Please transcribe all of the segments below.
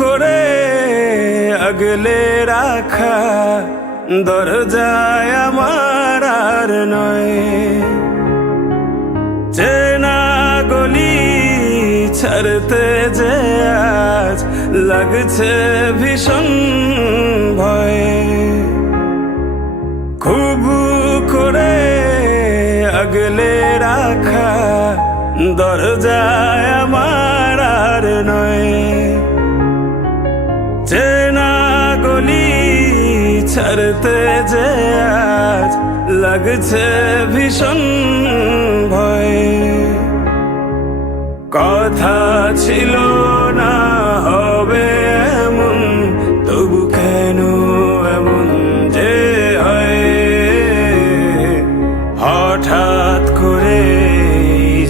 করে আগলে রাখা দরজায় আমার আর নয়। চেনা গলি ছাড়তে যে আজ লাগছে ভীষণ ভয়। খুব করে আগলে রাখা দরজায় আমার আর নয়। চেনা গলি ছাড়তে যে আজ লাগছে ভীষণ ভয়। কথা ছিল না হবে এমন, তবু কেন এমন যে হয়। হঠাৎ করে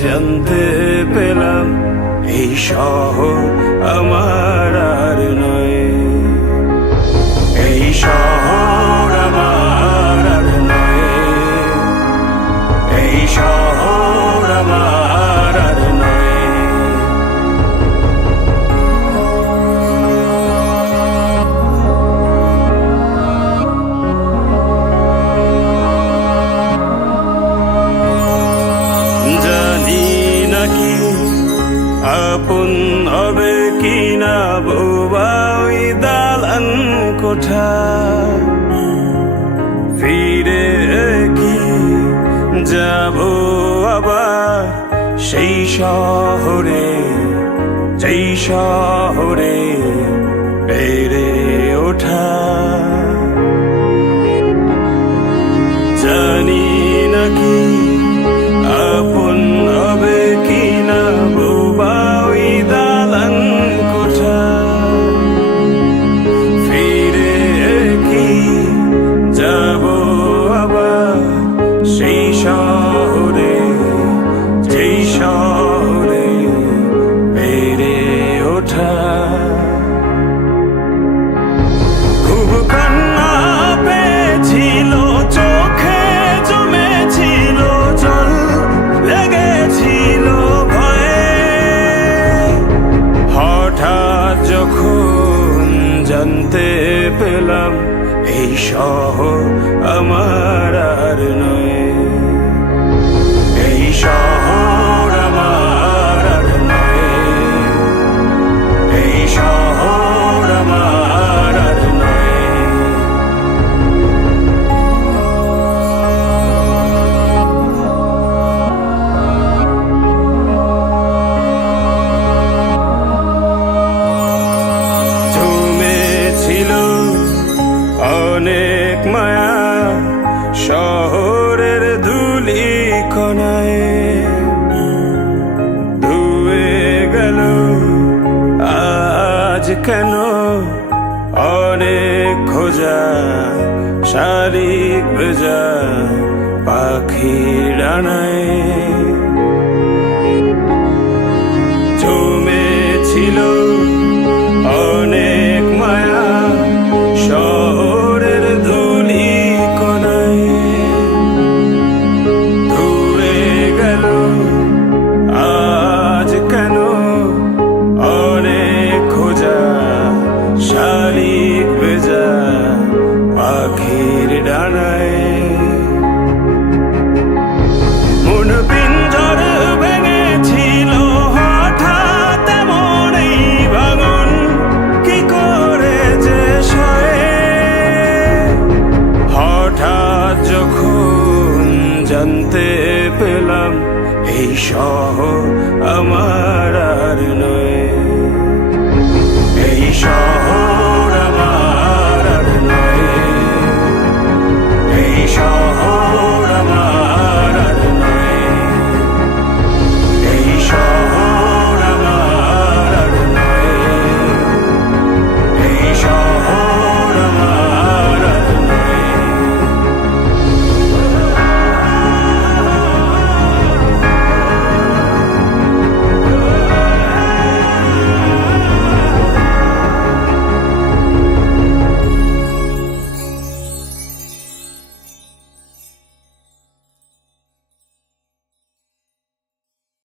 জানতে পেলাম এই শহর আমার আর নয়। এই শহর আমার আর নয়। এই শহর আমার আর নয়। জানি নাকি আপন হবে কিনা বোবা ওই দালান কোঠা। ফিরে কি যাব আবার সেই শহরে, যেই শহরে বেড়ে ওঠা। জানি নাকি আপন হবে কিনা বোবা ওই দালান কোঠা। ফিরে কি যাব আবার সেই শহরে, যেই শহরে বেড়ে ওঠা। খুব কান্না পেয়েছিল চোখে, জমেছিল জল, লেগেছিল ভয়ে। হঠাৎ যখন জানতে পেলাম এই শহর আমার আর নয়। এই শহর আমার আর নয়। এই শহর আমার আর নয়। জমেছিল অনেক মায়া শহরের ধুলি কণায়। ধুয়ে গেল আজ কেন অনেক খোঁজা শালিক ভেজা পাখির ডানায়।